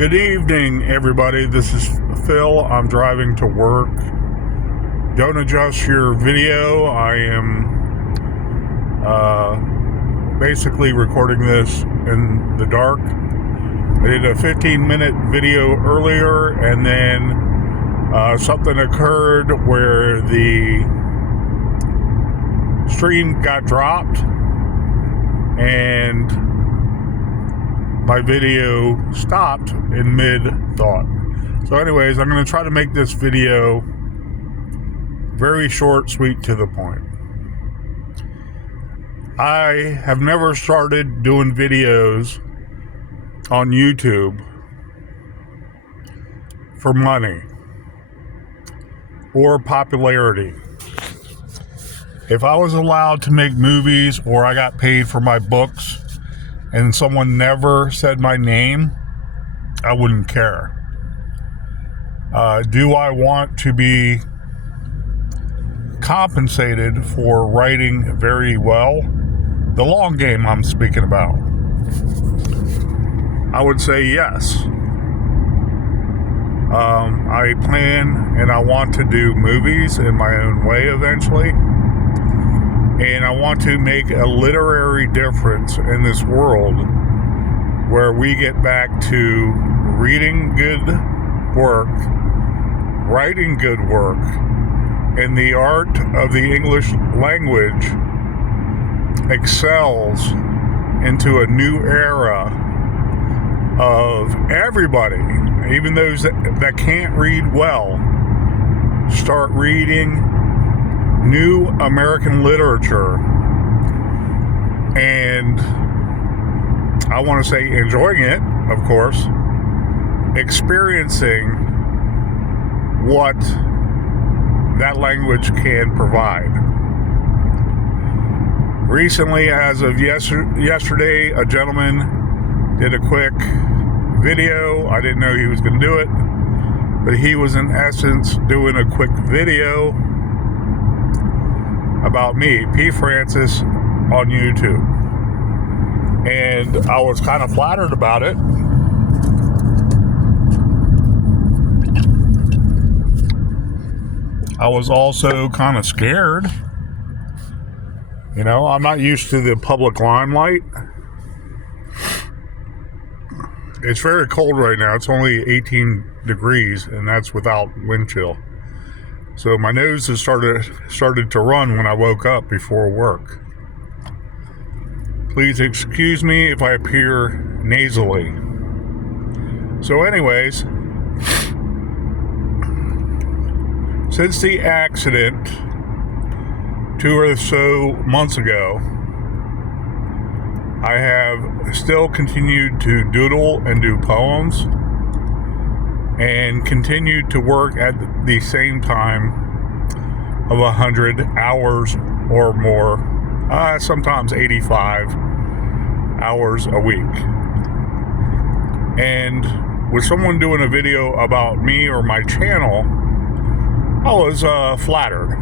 Good evening, everybody. This is Phil. I'm driving to work. Don't adjust your video. I am basically recording this in the dark. I did a 15-minute video earlier, and then something occurred where the stream got dropped, and my video stopped in mid-thought. So anyways, I'm going to try to make this video very short, sweet, to the point. I have never started doing videos on YouTube for money or popularity. If I was allowed to make movies or I got paid for my books and someone never said my name, I wouldn't care. Do I want to be compensated for writing very well? The long game I'm speaking about. I would say yes. I plan and I want to do movies in my own way eventually. And I want to make a literary difference in this world where we get back to reading good work, writing good work, and the art of the English language excels into a new era of everybody, even those that can't read well, start reading new American literature, and I want to say enjoying it, of course, experiencing what that language can provide. Recently, as of yesterday, a gentleman did a quick video. I didn't know he was going to do it, but he was in essence doing a quick video about me, P. Francis, on YouTube. And I was kind of flattered about it. I was also kind of scared. You know, I'm not used to the public limelight. It's very cold right now. It's only 18 degrees, and that's without wind chill. So my nose has started to run when I woke up before work. Please excuse me if I appear nasally. So anyways, since the accident 2 or so months ago, I have still continued to doodle and do poems, and continued to work at the same time of 100 hours or more, sometimes 85 hours a week. And with someone doing a video about me or my channel, I was flattered.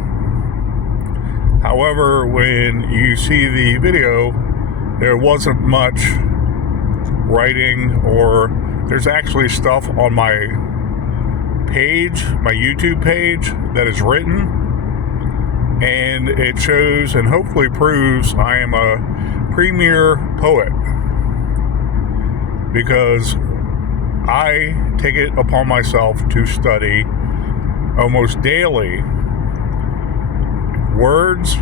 However, when you see the video, there wasn't much writing, or there's actually stuff on my page, my YouTube page, that is written, and it shows and hopefully proves I am a premier poet, because I take it upon myself to study almost daily words,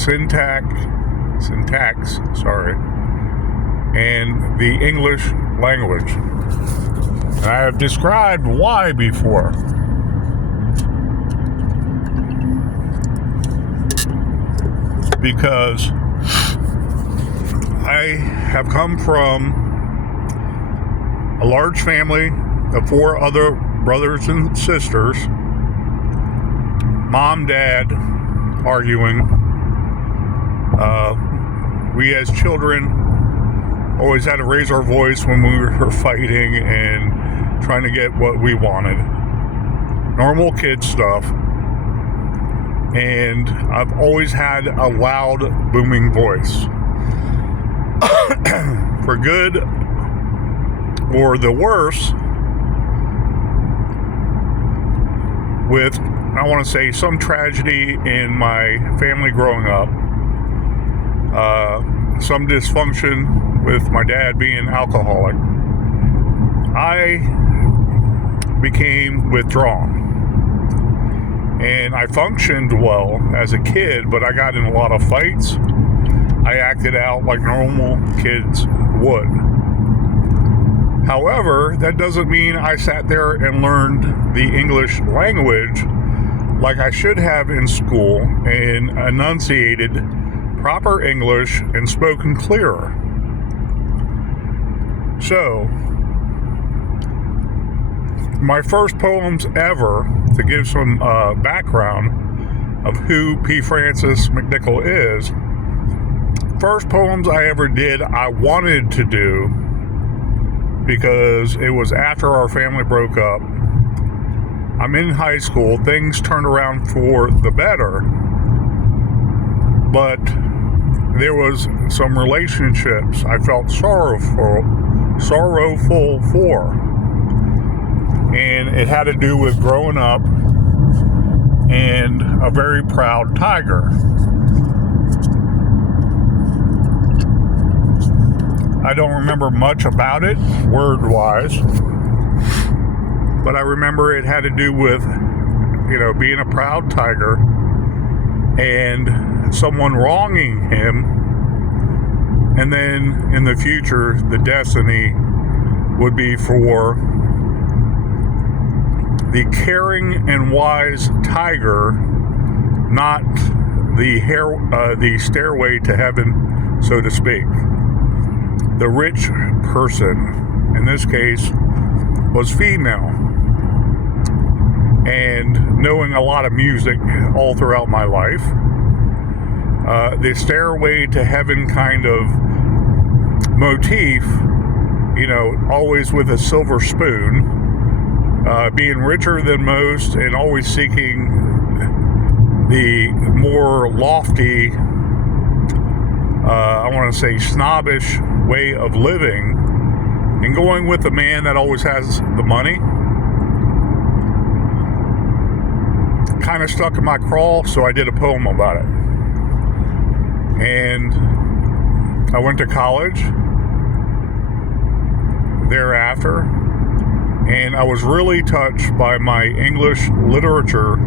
syntax, and the English language. And I have described why before. Because I have come from a large family of 4 other brothers and sisters, mom, dad arguing. We as children always had to raise our voice when we were fighting and trying to get what we wanted. Normal kid stuff. And I've always had a loud, booming voice. For good or the worse, with, I want to say, some tragedy in my family growing up, some dysfunction with my dad being alcoholic, I became withdrawn. And I functioned well as a kid, but I got in a lot of fights. I acted out like normal kids would. However, that doesn't mean I sat there and learned the English language like I should have in school and enunciated proper English and spoken clearer. So, my first poems ever, to give some background of who P. Francis McNichol is, first poems I ever did, I wanted to do because it was after our family broke up. I'm in high school, things turned around for the better, but there was some relationships I felt sorrowful for. And it had to do with growing up and a very proud tiger. I don't remember much about it, word-wise, but I remember it had to do with, being a proud tiger and someone wronging him, and then in the future, the destiny would be for the caring and wise tiger, not the stairway to heaven, so to speak. The rich person, in this case, was female. And knowing a lot of music all throughout my life, the stairway to heaven kind of motif, always with a silver spoon, being richer than most and always seeking the more lofty, I want to say snobbish way of living, and going with the man that always has the money, kind of stuck in my craw, so I did a poem about it. And I went to college thereafter, and I was really touched by my English literature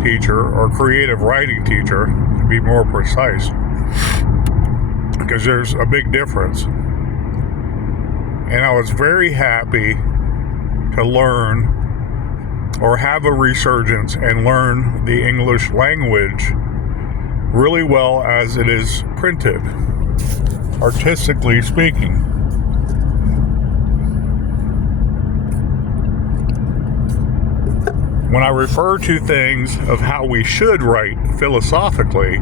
teacher, or creative writing teacher, to be more precise, because there's a big difference. And I was very happy to learn, or have a resurgence and learn the English language really well as it is printed, artistically speaking. When I refer to things of how we should write philosophically,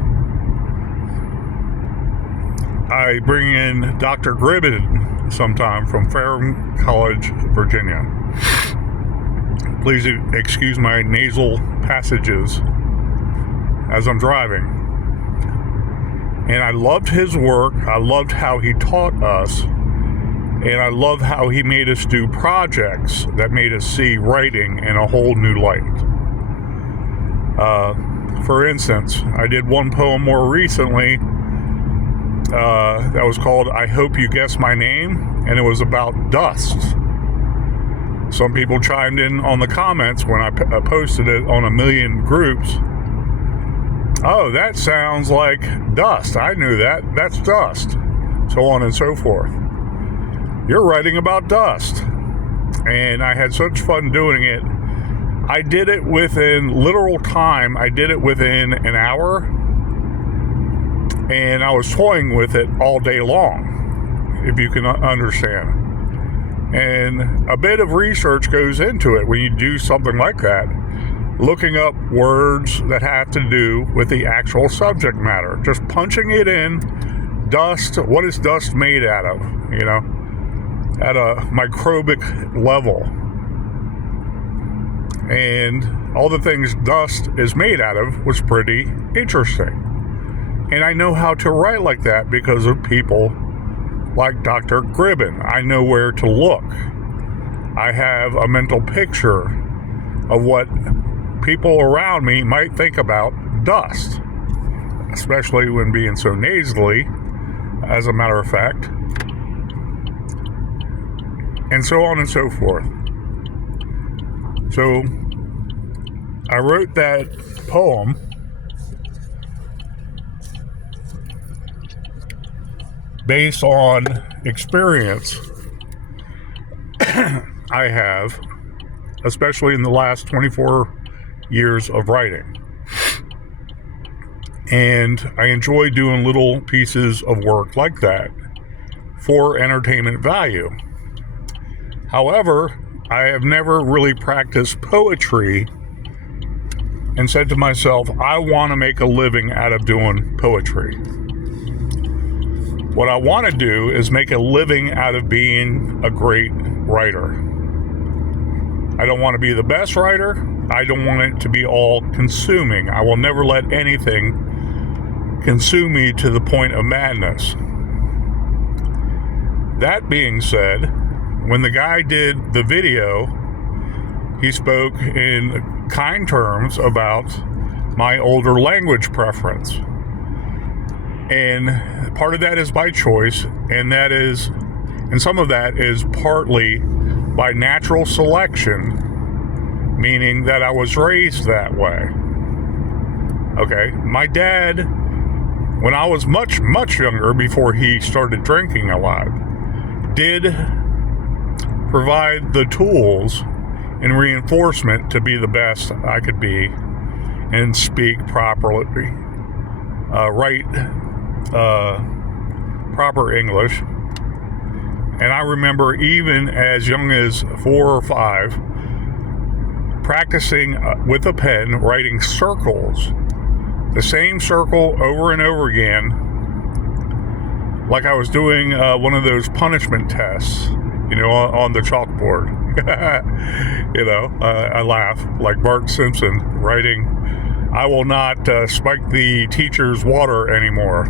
I bring in Dr. Gribben sometime from Ferrum College, Virginia. Please excuse my nasal passages as I'm driving. And I loved his work. I loved how he taught us. And I love how he made us do projects that made us see writing in a whole new light. For instance, I did one poem more recently that was called I Hope You Guess My Name, and it was about dust. Some people chimed in on the comments when I posted it on 1 million groups. Oh, that sounds like dust. I knew that. That's dust. So on and so forth. You're writing about dust. And I had such fun doing it. I did it within literal time. I did it within an hour. And I was toying with it all day long, if you can understand. And a bit of research goes into it when you do something like that. Looking up words that have to do with the actual subject matter. Just punching it in. Dust. What is dust made out of? At a microbic level. And all the things dust is made out of was pretty interesting. And I know how to write like that because of people like Dr. Gribben. I know where to look. I have a mental picture of what people around me might think about dust, especially when being so nasally, as a matter of fact, and so on and so forth. So I wrote that poem based on experience I have, especially in the last 24 years of writing. And I enjoy doing little pieces of work like that for entertainment value. However, I have never really practiced poetry and said to myself, I want to make a living out of doing poetry. What I want to do is make a living out of being a great writer. I don't want to be the best writer. I don't want it to be all consuming. I will never let anything consume me to the point of madness. That being said, when the guy did the video, he spoke in kind terms about my older language preference. And part of that is by choice, and some of that is partly by natural selection, meaning that I was raised that way. Okay, my dad, when I was much, much younger, before he started drinking a lot, did provide the tools and reinforcement to be the best I could be and speak properly, write proper English. And I remember even as young as 4 or 5 practicing with a pen, writing circles, the same circle over and over again, like I was doing one of those punishment tests, on the chalkboard. I laugh, like Bart Simpson writing, I will not spike the teacher's water anymore,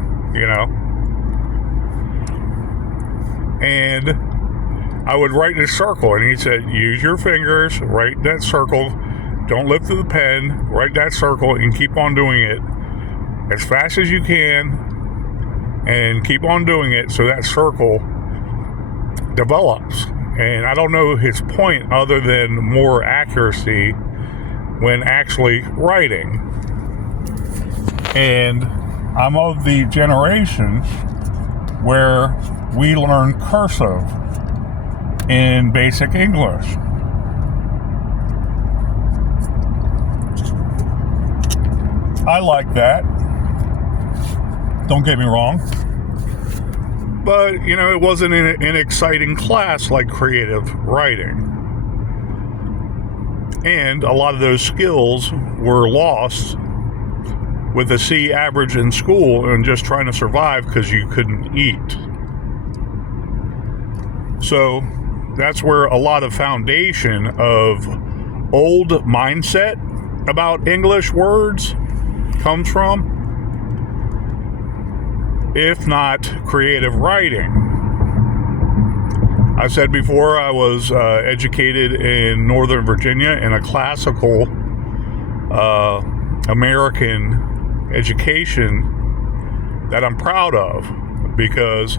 And I would write in a circle, and he said, use your fingers, write that circle, don't lift the pen, write that circle, and keep on doing it as fast as you can, and keep on doing it so that circle develops. And I don't know his point other than more accuracy when actually writing. And I'm of the generation where we learn cursive in basic English. I like that. Don't get me wrong. But, it wasn't an exciting class like creative writing. And a lot of those skills were lost with a C average in school and just trying to survive because you couldn't eat. So that's where a lot of foundation of old mindset about English words comes from, if not creative writing. I said before, I was educated in Northern Virginia in a classical American education that I'm proud of, because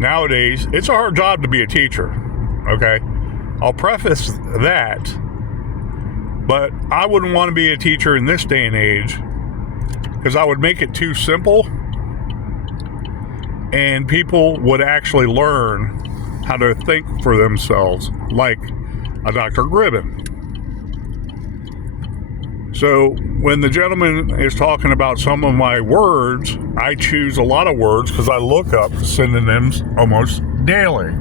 nowadays it's a hard job to be a teacher, okay? I'll preface that, but I wouldn't want to be a teacher in this day and age because I would make it too simple, and people would actually learn how to think for themselves, like a Dr. Gribben. So when the gentleman is talking about some of my words, I choose a lot of words because I look up synonyms almost daily.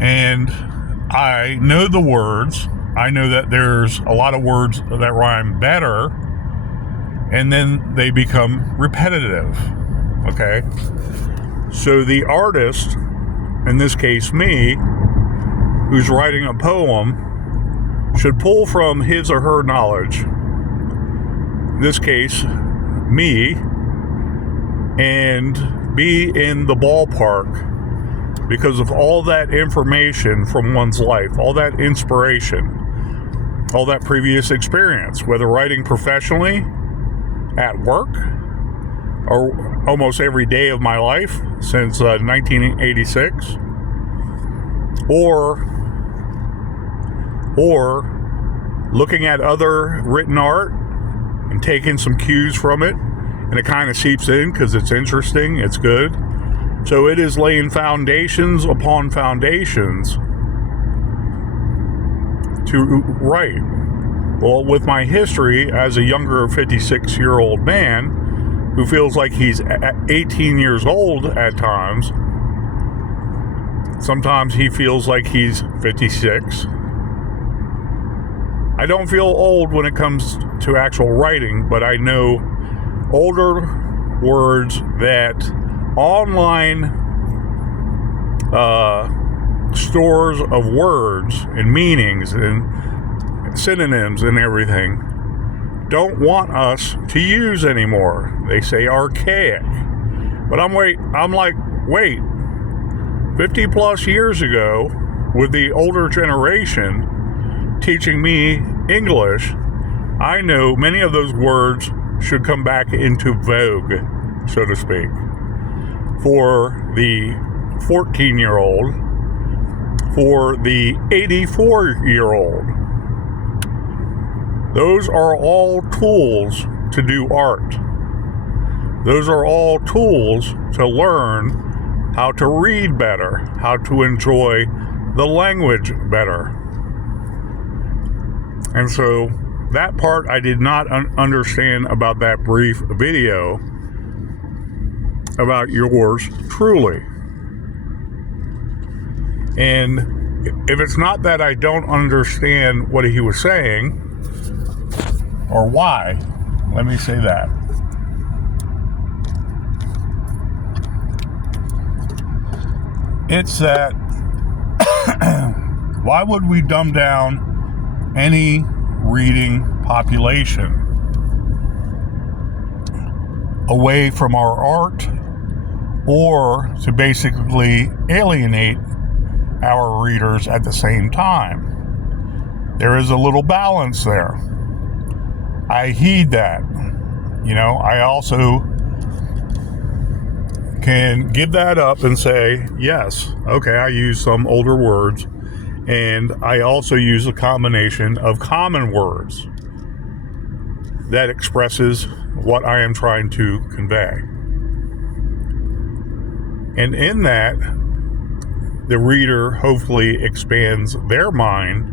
And I know the words. I know that there's a lot of words that rhyme better, and then they become repetitive, okay? So the artist, in this case me, who's writing a poem, should pull from his or her knowledge, in this case, me, and be in the ballpark because of all that information from one's life, all that inspiration, all that previous experience, whether writing professionally, at work, or almost every day of my life since 1986, or looking at other written art and taking some cues from it, and it kind of seeps in because it's interesting, it's good. So it is laying foundations upon foundations to write. Well, with my history as a younger 56-year-old man who feels like he's 18 years old at times, sometimes he feels like he's 56. I don't feel old when it comes to actual writing, but I know older words that online stores of words and meanings and synonyms and everything don't want us to use anymore. They say archaic. But I'm like, wait, 50 plus years ago, with the older generation teaching me English, I know many of those words should come back into vogue, so to speak. For the 14-year-old, for the 84-year-old. Those are all tools to do art. Those are all tools to learn how to read better, how to enjoy the language better. And so that part I did not understand about that brief video about yours truly. And if it's not that I don't understand what he was saying, or why, let me say that. It's that why would we dumb down any reading population away from our art, or to basically alienate our readers at the same time? There is a little balance there. I heed that. You know, I also can give that up and say, yes, okay, I use some older words, and I also use a combination of common words that expresses what I am trying to convey. And in that, the reader hopefully expands their mind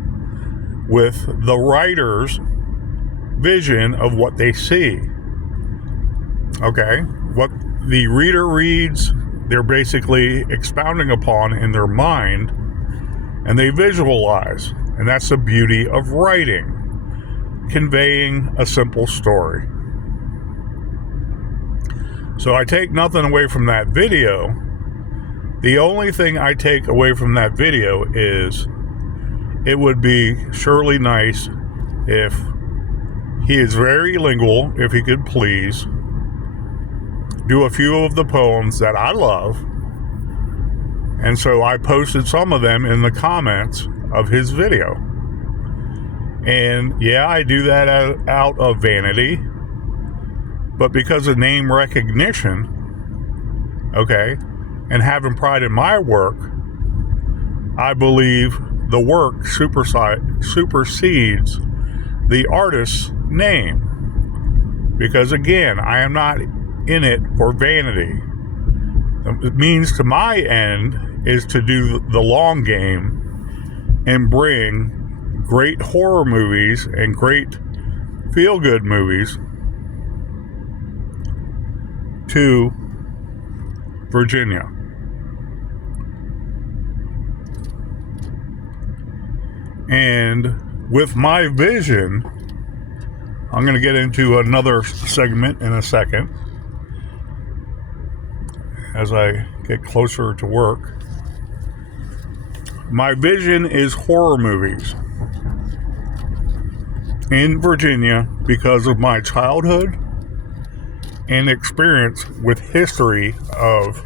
with the writer's vision of what they see. Okay? What the reader reads, they're basically expounding upon in their mind, and they visualize. And that's the beauty of writing, conveying a simple story. So I take nothing away from that video. The only thing I take away from that video is it would be surely nice if he is very lingual, if he could please do a few of the poems that I love. And so I posted some of them in the comments of his video. And yeah, I do that out of vanity, but because of name recognition, okay, and having pride in my work, I believe the work supersedes the artist's name. Because again, I am not in it for vanity. The means to my end is to do the long game and bring great horror movies and great feel-good movies to Virginia. And with my vision, I'm going to get into another segment in a second as I get closer to work. My vision is horror movies in Virginia because of my childhood and experience with history of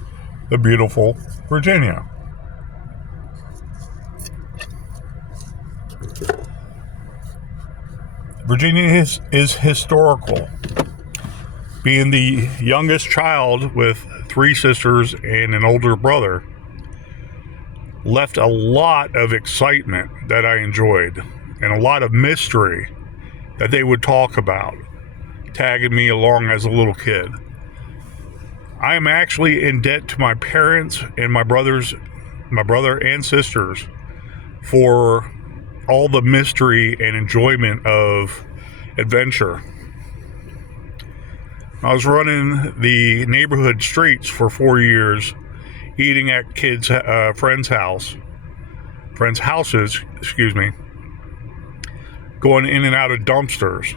the beautiful Virginia. Virginia is historical. Being the youngest child with 3 sisters and an older brother left a lot of excitement that I enjoyed and a lot of mystery that they would talk about, tagging me along as a little kid. I am actually in debt to my parents and my brother and sisters for all the mystery and enjoyment of adventure. I was running the neighborhood streets for 4 years, eating at friends' houses, going in and out of dumpsters,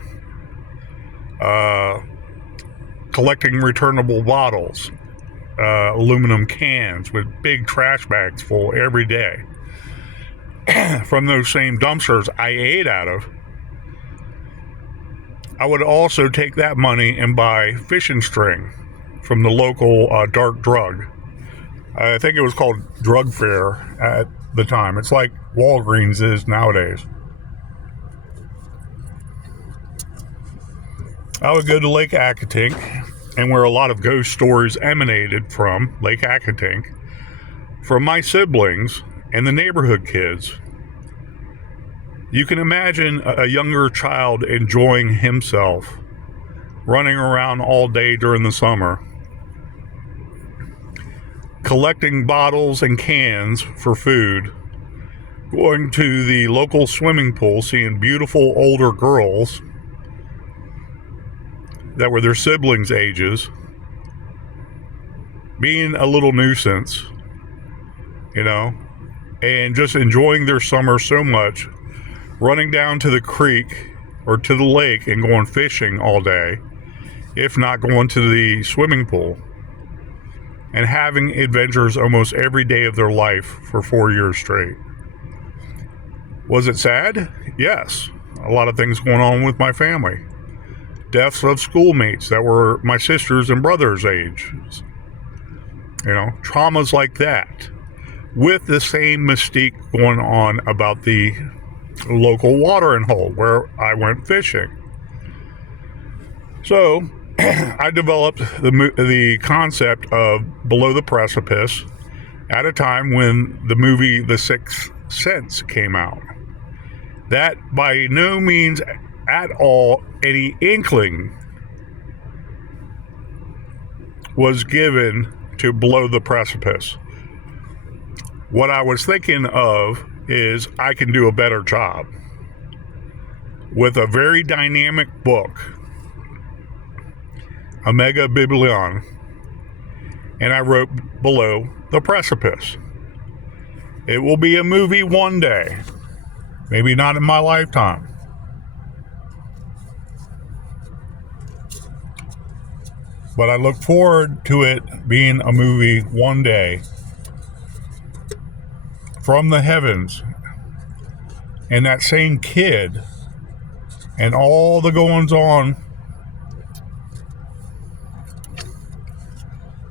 collecting returnable bottles, aluminum cans with big trash bags full every day from those same dumpsters I ate out of. I would also take that money and buy fishing string from the local dark drug. I think it was called Drug Fair at the time. It's like Walgreens is nowadays. I would go to Lake Accotink, and where a lot of ghost stories emanated from, Lake Accotink, from my siblings and the neighborhood kids. You can imagine a younger child enjoying himself, running around all day during the summer, collecting bottles and cans for food, going to the local swimming pool, seeing beautiful older girls that were their siblings' ages, being a little nuisance, and just enjoying their summer so much, running down to the creek or to the lake and going fishing all day, if not going to the swimming pool, and having adventures almost every day of their life for 4 years straight. Was it sad? Yes. A lot of things going on with my family. Deaths of schoolmates that were my sisters and brothers' age. Traumas like that. With the same mystique going on about the local watering hole where I went fishing. So I developed the concept of Below the Precipice at a time when the movie The Sixth Sense came out. That by no means at all any inkling was given to Below the Precipice. What I was thinking of is I can do a better job with a very dynamic book, a mega biblion, and I wrote Below the Precipice. It will be a movie one day, maybe not in my lifetime. But I look forward to it being a movie one day from the heavens, and that same kid and all the goings on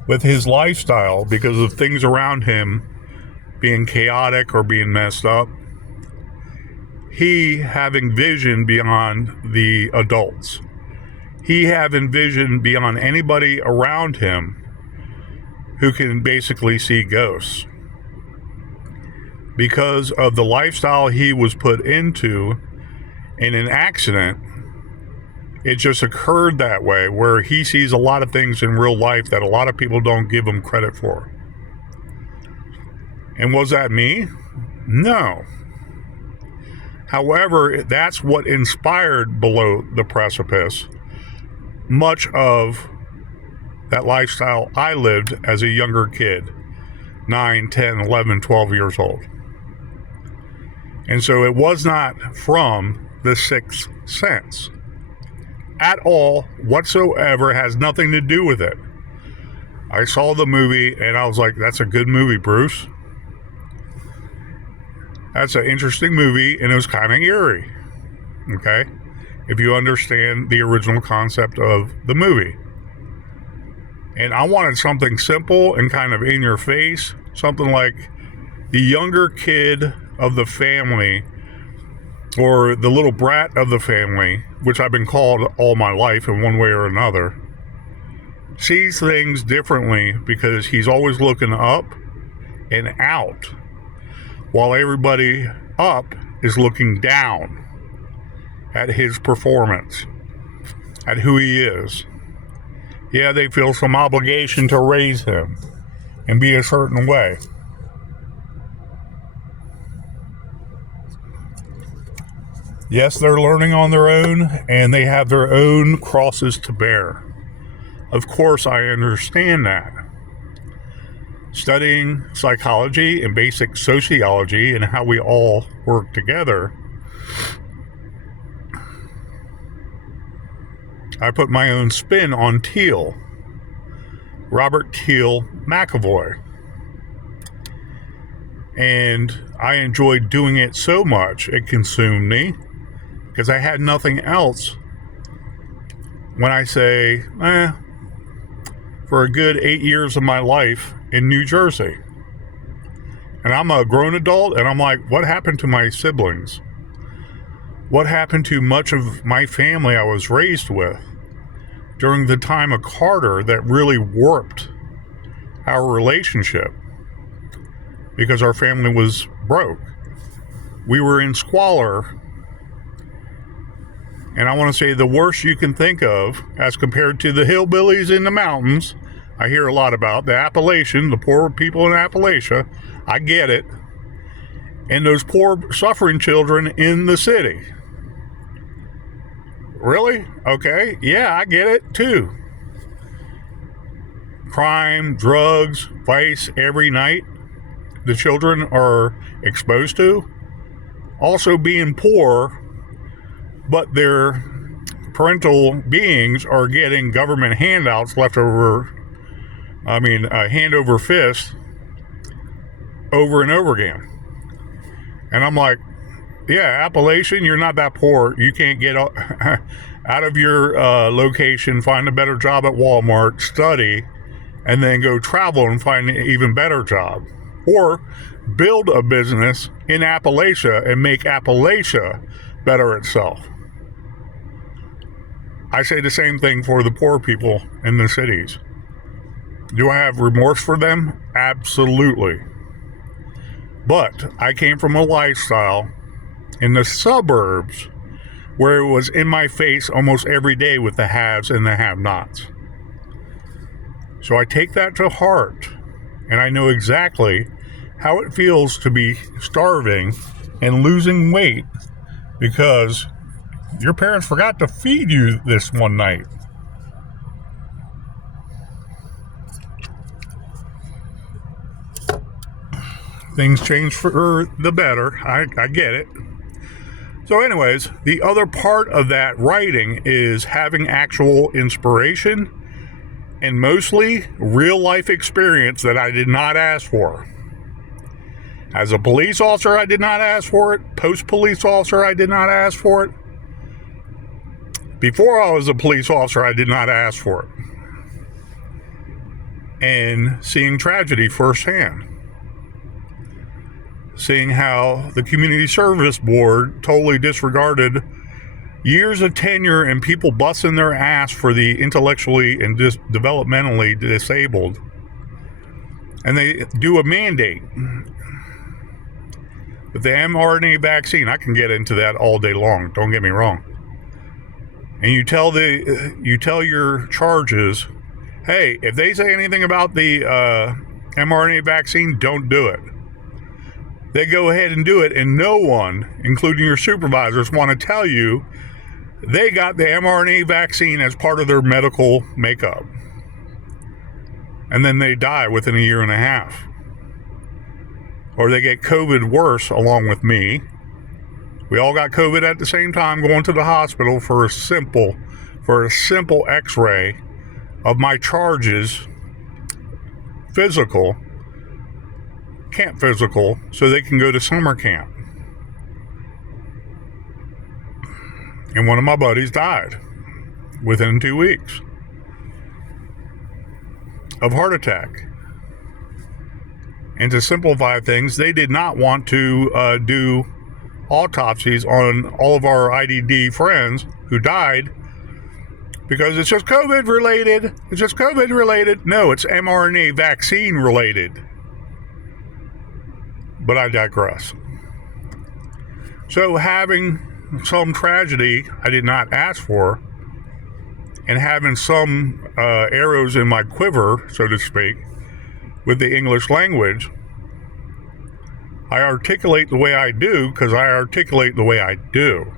with his lifestyle because of things around him being chaotic or being messed up, he having vision beyond the adults. He having vision beyond anybody around him who can basically see ghosts. Because of the lifestyle he was put into in an accident, it just occurred that way, where he sees a lot of things in real life that a lot of people don't give him credit for. And was that me? No. However, that's what inspired Below the Precipice. Much of that lifestyle I lived as a younger kid, 9, 10, 11, 12 years old. And so it was not from The Sixth Sense at all, whatsoever. Has nothing to do with it. I saw the movie and I was like, that's a good movie, Bruce. That's an interesting movie, and it was kind of eerie. Okay? If you understand the original concept of the movie. And I wanted something simple and kind of in your face, something like the younger kid of the family or the little brat of the family, which I've been called all my life in one way or another, sees things differently because he's always looking up and out, while everybody up is looking down at his performance, at who he is. Yeah, they feel some obligation to raise him and be a certain way. Yes, they're learning on their own, and they have their own crosses to bear. Of course, I understand that. Studying psychology and basic sociology and how we all work together, I put my own spin on Teal, Robert Teal McAvoy. And I enjoyed doing it so much, it consumed me, because I had nothing else. When I say, for a good 8 years of my life in New Jersey. And I'm a grown adult, and I'm like, what happened to my siblings? What happened to much of my family I was raised with during the time of Carter that really warped our relationship? Because our family was broke. We were in squalor. And I want to say the worst you can think of as compared to the hillbillies in the mountains. I hear a lot about the Appalachian, the poor people in Appalachia. I get it. And those poor suffering children in the city. Really? Okay. Yeah, I get it too. Crime, drugs, vice every night the children are exposed to. Also being poor, but their parental beings are getting government handouts hand over fist over and over again. And I'm like, yeah, Appalachian, you're not that poor. You can't get out of your location, find a better job at Walmart, study, and then go travel and find an even better job. Or build a business in Appalachia and make Appalachia better itself. I say the same thing for the poor people in the cities. Do I have remorse for them? Absolutely. But I came from a lifestyle in the suburbs where it was in my face almost every day with the haves and the have-nots. So I take that to heart, and I know exactly how it feels to be starving and losing weight because your parents forgot to feed you this one night. Things change for the better. I get it. So anyways, the other part of that writing is having actual inspiration and mostly real life experience that I did not ask for. As a police officer, I did not ask for it. Post-police officer, I did not ask for it. Before I was a police officer, I did not ask for it. And seeing tragedy firsthand. Seeing how the Community Service Board totally disregarded years of tenure and people busting their ass for the intellectually and developmentally disabled. And they do a mandate. But the mRNA vaccine, I can get into that all day long, don't get me wrong. And you tell your charges, hey, if they say anything about the mRNA vaccine, don't do it. They go ahead and do it, and no one, including your supervisors, want to tell you they got the mRNA vaccine as part of their medical makeup. And then they die within a year and a half. Or they get COVID worse along with me. We all got COVID at the same time, going to the hospital for a simple x-ray of my charges, camp physical, so they can go to summer camp. And one of my buddies died within 2 weeks. of heart attack. And to simplify things, they did not want to do autopsies on all of our IDD friends who died because it's just COVID related. It's just COVID related. No, it's mRNA vaccine related. But I digress. So having some tragedy I did not ask for, and having some arrows in my quiver, so to speak, with the English language, I articulate the way I do because I articulate the way I do.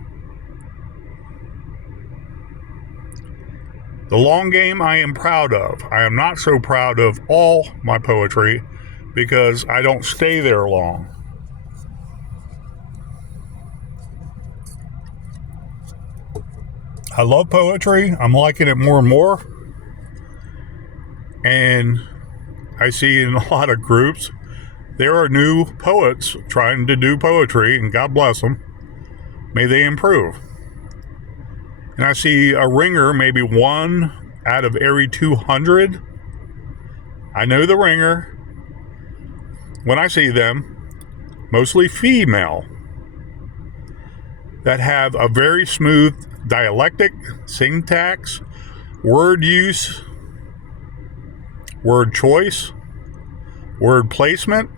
The long game I am proud of. I am not so proud of all my poetry because I don't stay there long. I love poetry. I'm liking it more and more. And I see in a lot of groups, there are new poets trying to do poetry, and God bless them. May they improve. And I see a ringer, maybe one out of every 200. I know the ringer. When I see them, mostly female, that have a very smooth dialectic, syntax, word use, word choice, word placement.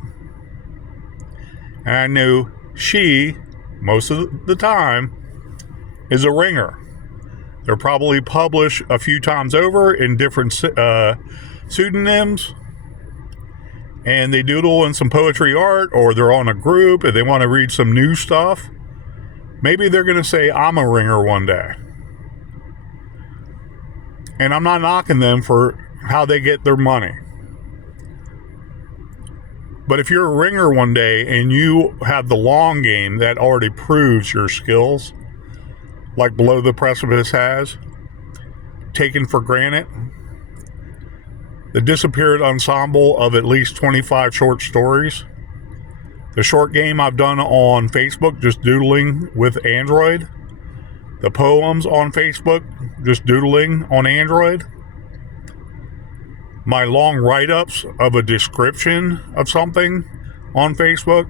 And I know she, most of the time, is a ringer. They're probably published a few times over in different pseudonyms, and they doodle in some poetry art, or they're on a group and they want to read some new stuff. Maybe they're going to say, I'm a ringer one day. And I'm not knocking them for how they get their money. But if you're a ringer one day and you have the long game that already proves your skills, like Below the Precipice has, taken for granted, the disappeared ensemble of at least 25 short stories, the short game I've done on Facebook, just doodling with Android, the poems on Facebook, just doodling on Android, my long write-ups of a description of something on Facebook.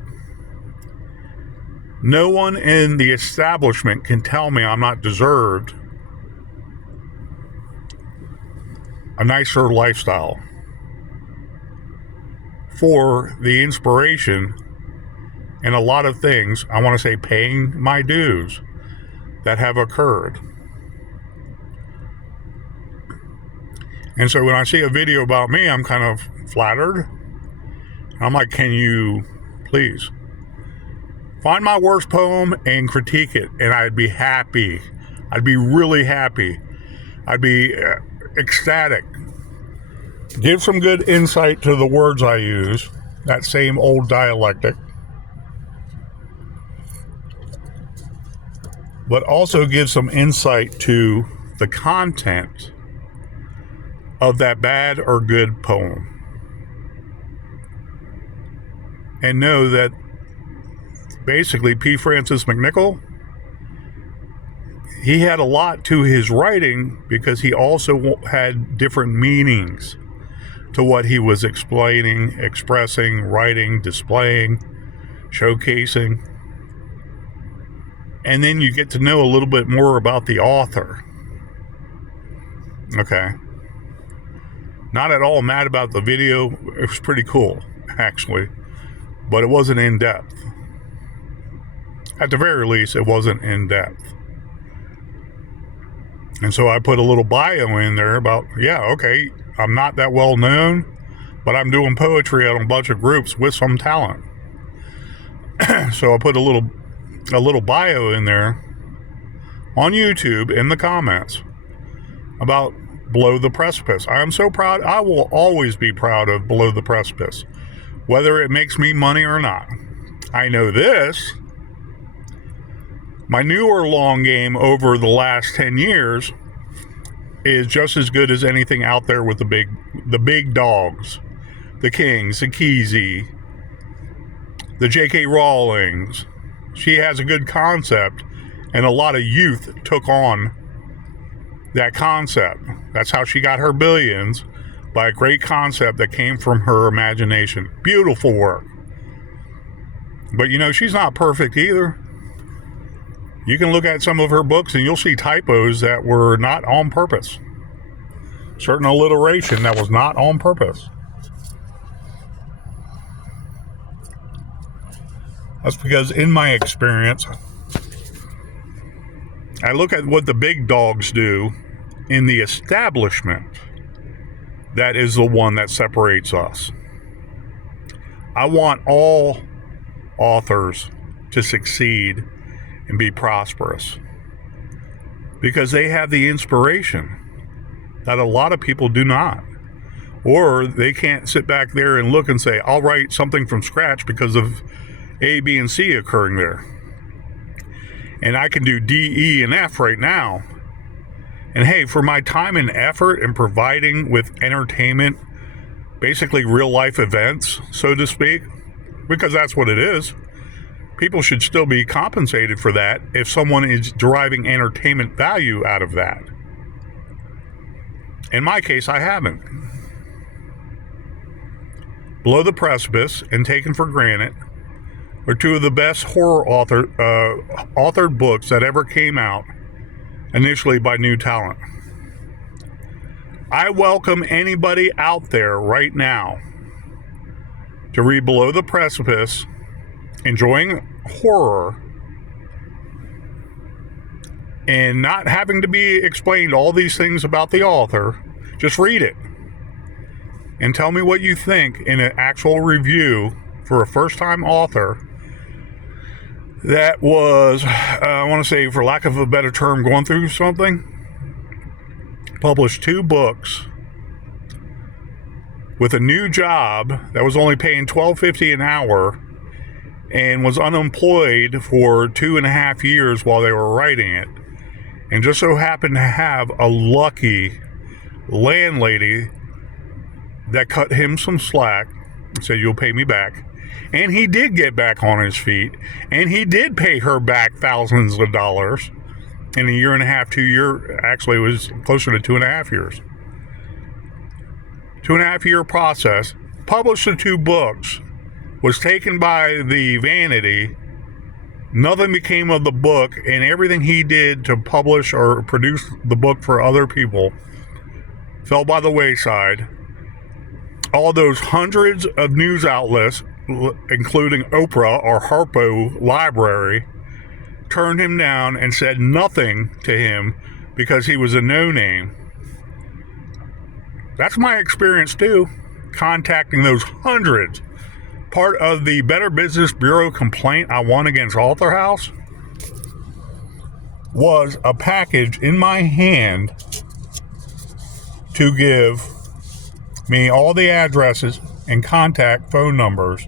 No one in the establishment can tell me I'm not deserved a nicer lifestyle for the inspiration and a lot of things, I want to say paying my dues, that have occurred. And so when I see a video about me, I'm kind of flattered. I'm like, can you please find my worst poem and critique it? And I'd be happy. I'd be really happy. I'd be ecstatic. Give some good insight to the words I use, that same old dialectic. But also give some insight to the content of that bad or good poem. And know that basically P. Francis McNichol, he had a lot to his writing because he also had different meanings to what he was explaining, expressing, writing, displaying, showcasing. And then you get to know a little bit more about the author. Okay. Not at all mad about the video. It was pretty cool, actually. But it wasn't in depth. At the very least, it wasn't in depth. And so I put a little bio in there about, okay, I'm not that well known, but I'm doing poetry at a bunch of groups with some talent. So I put a little bio in there on YouTube in the comments about Below the Precipice. I am so proud. I will always be proud of Below the Precipice, whether it makes me money or not. I know this. My newer long game over the last 10 years is just as good as anything out there with the big dogs, the Kings, the Kesey, the J.K. Rowlings. She has a good concept, and a lot of youth took on that concept. That's how she got her billions, by a great concept that came from her imagination. Beautiful work. But you know, she's not perfect either. You can look at some of her books and you'll see typos that were not on purpose. Certain alliteration that was not on purpose. That's because in my experience, I look at what the big dogs do in the establishment. That is the one that separates us. I want all authors to succeed and be prosperous because they have the inspiration that a lot of people do not. Or they can't sit back there and look and say, I'll write something from scratch because of A, B, and C occurring there. And I can do D, E, and F right now. And hey, for my time and effort in providing with entertainment, basically real life events, so to speak, because that's what it is, people should still be compensated for that if someone is deriving entertainment value out of that. In my case, I haven't. Below the Precipice and Taken for Granted are two of the best horror authored books that ever came out, initially by new talent. I welcome anybody out there right now to read Below the Precipice, enjoying horror, and not having to be explained all these things about the author. Just read it and tell me what you think in an actual review for a first-time author that was, I want to say, for lack of a better term, going through something. Published 2 books with a new job that was only paying $12.50 an hour and was unemployed for 2.5 years while they were writing it, and just so happened to have a lucky landlady that cut him some slack and said, you'll pay me back. And he did get back on his feet, and he did pay her back thousands of dollars in a 1.5 to 2 year, actually it was closer to 2.5 years. 2.5 year process, published the 2 books, was taken by the vanity, nothing became of the book, and everything he did to publish or produce the book for other people fell by the wayside. All those hundreds of news outlets, including Oprah or Harpo Library, turned him down and said nothing to him because he was a no-name. That's my experience too, contacting those hundreds. Part of the Better Business Bureau complaint I won against Author House was a package in my hand to give me all the addresses and contact phone numbers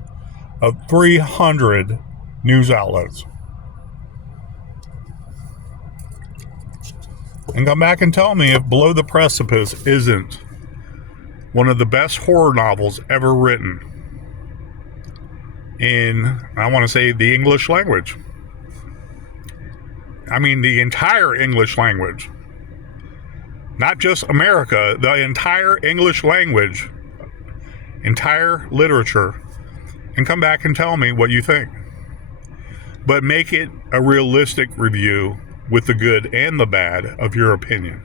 of 300 news outlets. And come back and tell me if Below the Precipice isn't one of the best horror novels ever written in, I want to say, the English language. I mean, the entire English language. Not just America, the entire English language, entire literature. And come back and tell me what you think. But make it a realistic review with the good and the bad of your opinion.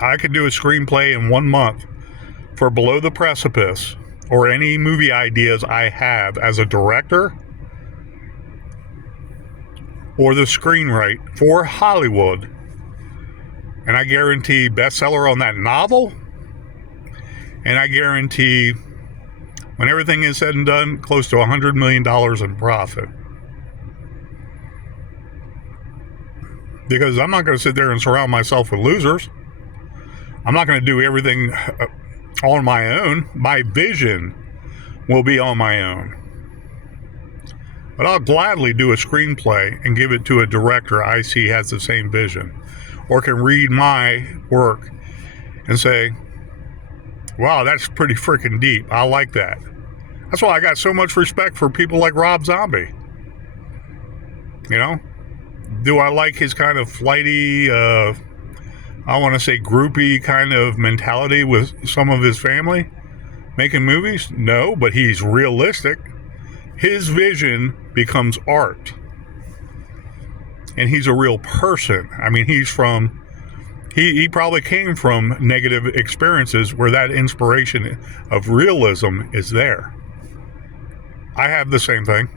I could do a screenplay in 1 month for Below the Precipice or any movie ideas I have as a director or the screenwrite for Hollywood. And I guarantee bestseller on that novel. And I guarantee, when everything is said and done, close to $100 million in profit. Because I'm not going to sit there and surround myself with losers. I'm not going to do everything on my own. My vision will be on my own. But I'll gladly do a screenplay and give it to a director I see has the same vision, or can read my work and say, wow, that's pretty freaking deep. I like that. That's why I got so much respect for people like Rob Zombie. You know? Do I like his kind of flighty, I want to say, groupie kind of mentality with some of his family making movies? No, but he's realistic. His vision becomes art. And he's a real person. I mean, he probably came from negative experiences where that inspiration of realism is there. I have the same thing.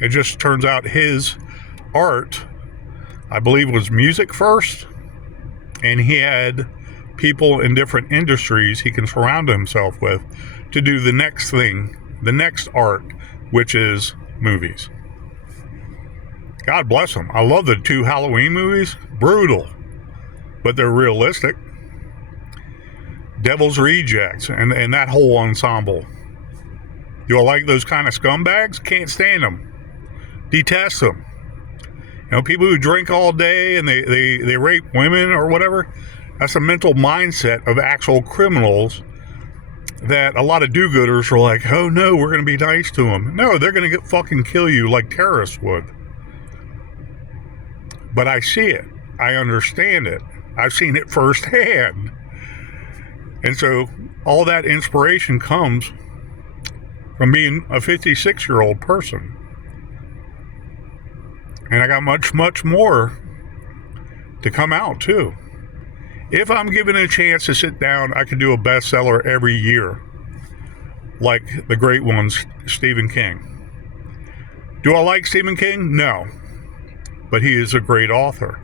It just turns out his art, I believe, was music first, and he had people in different industries he can surround himself with to do the next thing, the next art, which is movies. God bless him. I love the 2 Halloween movies. Brutal, but they're realistic. Devil's Rejects and that whole ensemble. Do I like those kind of scumbags? Can't stand them. Detest them. You know, people who drink all day and they rape women or whatever, that's a mental mindset of actual criminals that a lot of do-gooders are like, oh no, we're going to be nice to them. No, they're going to fucking kill you like terrorists would. But I see it. I understand it. I've seen it firsthand. And so all that inspiration comes from being a 56-year-old person. And I got much, much more to come out, too. If I'm given a chance to sit down, I could do a bestseller every year, like the great ones, Stephen King. Do I like Stephen King? No. But he is a great author.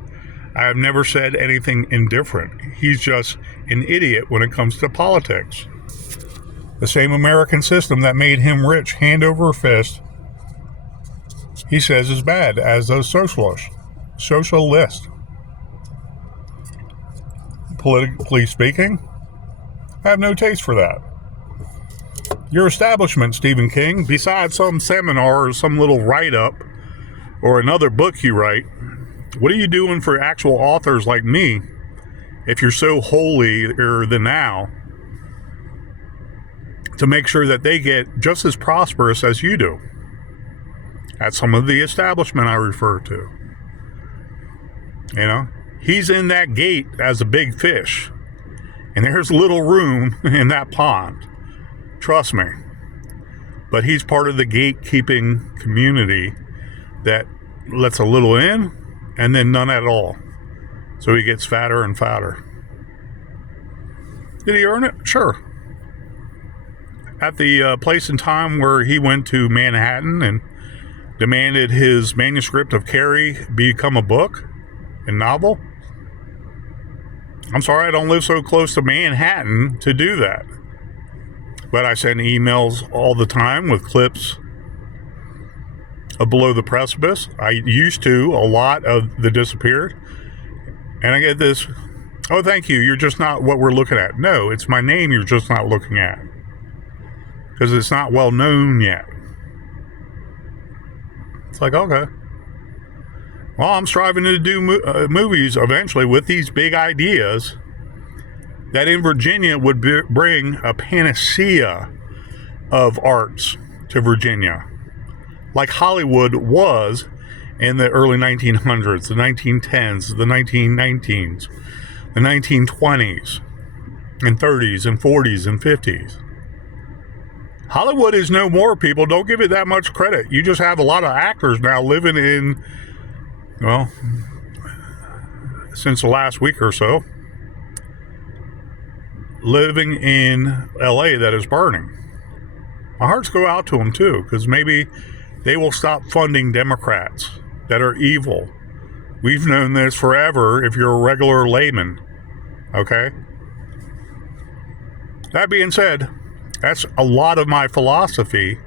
I have never said anything indifferent. He's just an idiot when it comes to politics. The same American system that made him rich hand over fist, he says is bad, as those socialists. Politically speaking, I have no taste for that. Your establishment, Stephen King, besides some seminar or some little write-up or another book you write, what are you doing for actual authors like me if you're so holier than thou to make sure that they get just as prosperous as you do? That's some of the establishment I refer to. You know, he's in that gate as a big fish, and there's little room in that pond. Trust me. But he's part of the gatekeeping community that lets a little in and then none at all. So he gets fatter and fatter. Did he earn it? Sure. At the place and time where he went to Manhattan and demanded his manuscript of Carrie become a book and novel. I'm sorry, I don't live so close to Manhattan to do that. But I send emails all the time with clips of Below the Precipice. I used to, a lot of the disappeared. And I get this, oh, thank you, you're just not what we're looking at. No, it's my name you're just not looking at. Because it's not well known yet. It's like, okay. Well, I'm striving to do movies eventually with these big ideas that in Virginia would bring a panacea of arts to Virginia. Like Hollywood was in the early 1900s, the 1910s, the 1919s, the 1920s, and 30s, and 40s, and 50s. Hollywood is no more, people. Don't give it that much credit. You just have a lot of actors now living in, well, since the last week or so, living in LA that is burning. My hearts go out to them too, because maybe they will stop funding Democrats that are evil. We've known this forever if you're a regular layman. Okay? That being said, that's a lot of my philosophy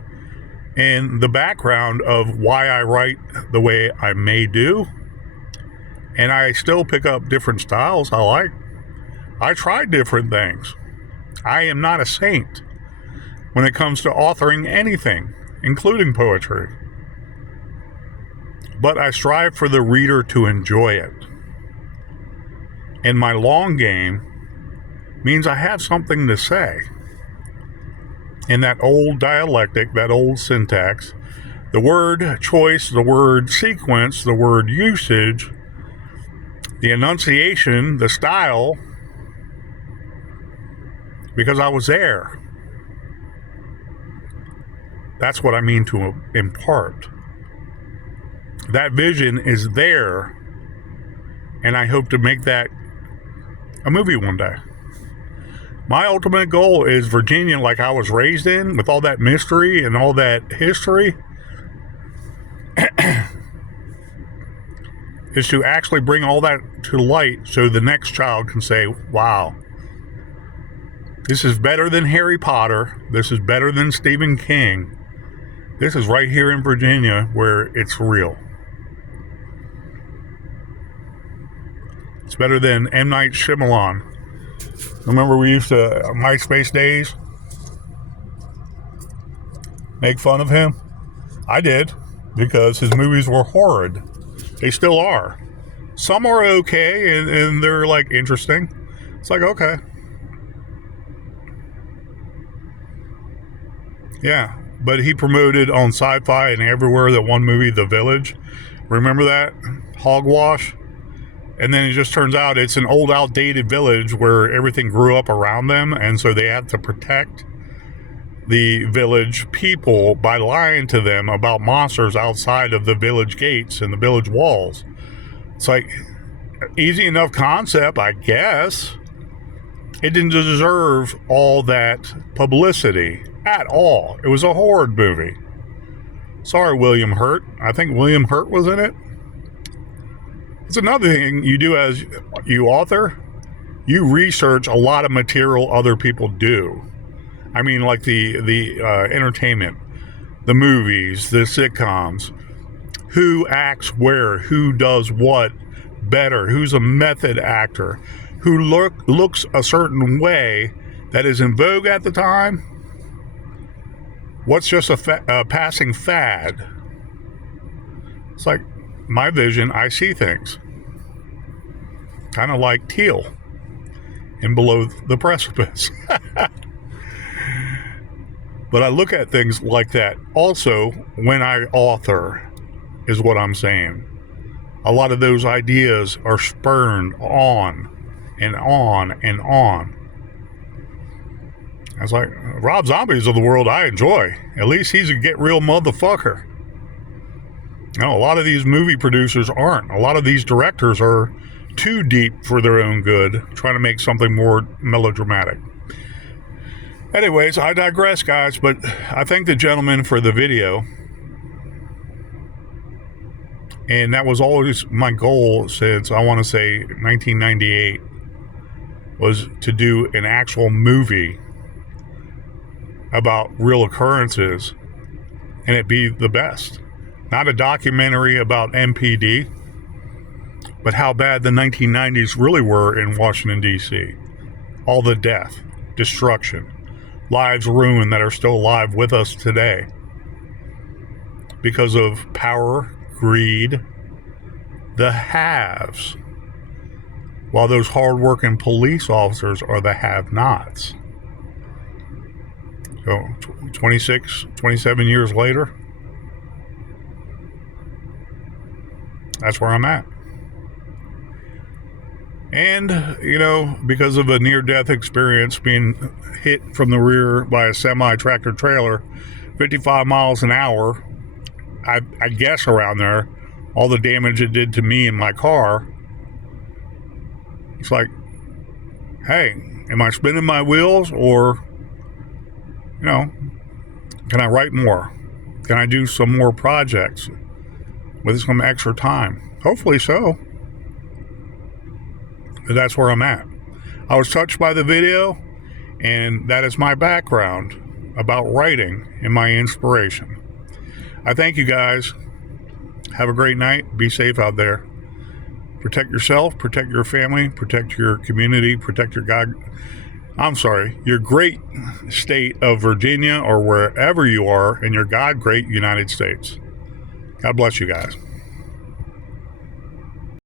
and the background of why I write the way I may do. And I still pick up different styles I like. I try different things. I am not a saint when it comes to authoring anything, including poetry. But I strive for the reader to enjoy it. And my long game means I have something to say. In that old dialectic, that old syntax, The word choice, the word sequence, the word usage, the enunciation, the style, because I was there. That's what I mean to impart. That vision is there, and I hope to make that a movie one day. My ultimate goal is Virginia, like I was raised in, with all that mystery and all that history, is to actually bring all that to light so the next child can say, wow, this is better than Harry Potter. This is better than Stephen King. This is right here in Virginia where it's real. It's better than M. Night Shyamalan. Remember we used to, MySpace days, make fun of him? I did, because his movies were horrid. They still are. Some are okay, and they're like interesting. It's like, okay. Yeah, but he promoted on Sci-Fi and everywhere that one movie, The Village. Remember that? Hogwash. And then it just turns out it's an old, outdated village where everything grew up around them, and so they have to protect the village people by lying to them about monsters outside of the village gates and the village walls. It's like, easy enough concept, I guess. It didn't deserve all that publicity at all. It was a horror movie. Sorry, William Hurt. I think William Hurt was in it. It's another thing you do as you author. You research a lot of material other people do. I mean, like the entertainment, the movies, the sitcoms. Who acts where? Who does what better? Who's a method actor? Who looks a certain way that is in vogue at the time? What's just a passing fad? It's like my vision, I see things. Kind of like Teal in Below the Precipice. But I look at things like that also when I author, is what I'm saying. A lot of those ideas are spurned on and on and on. I was like, Rob Zombies of the world, I enjoy. At least he's a get real motherfucker. No, a lot of these movie producers aren't. A lot of these directors are too deep for their own good, trying to make something more melodramatic. Anyways, I digress, guys, but I thank the gentleman for the video. And that was always my goal since, I want to say, 1998, was to do an actual movie about real occurrences, and it be the best. Not a documentary about MPD, but how bad the 1990s really were in Washington, D.C. All the death, destruction, lives ruined that are still alive with us today because of power, greed, the haves, while those hardworking police officers are the have-nots. So 27 years later, that's where I'm at. And, you know, because of a near-death experience, being hit from the rear by a semi-tractor trailer, 55 miles an hour, I guess around there, all the damage it did to me and my car, it's like, hey, am I spinning my wheels, or, you know, can I write more? Can I do some more projects with some extra time? Hopefully so. But that's where I'm at. I was touched by the video, and that is my background about writing and my inspiration. I thank you guys. Have a great night. Be safe out there. Protect yourself, protect your family, protect your community, protect your your great state of Virginia, or wherever you are in your God great United States. God bless you guys.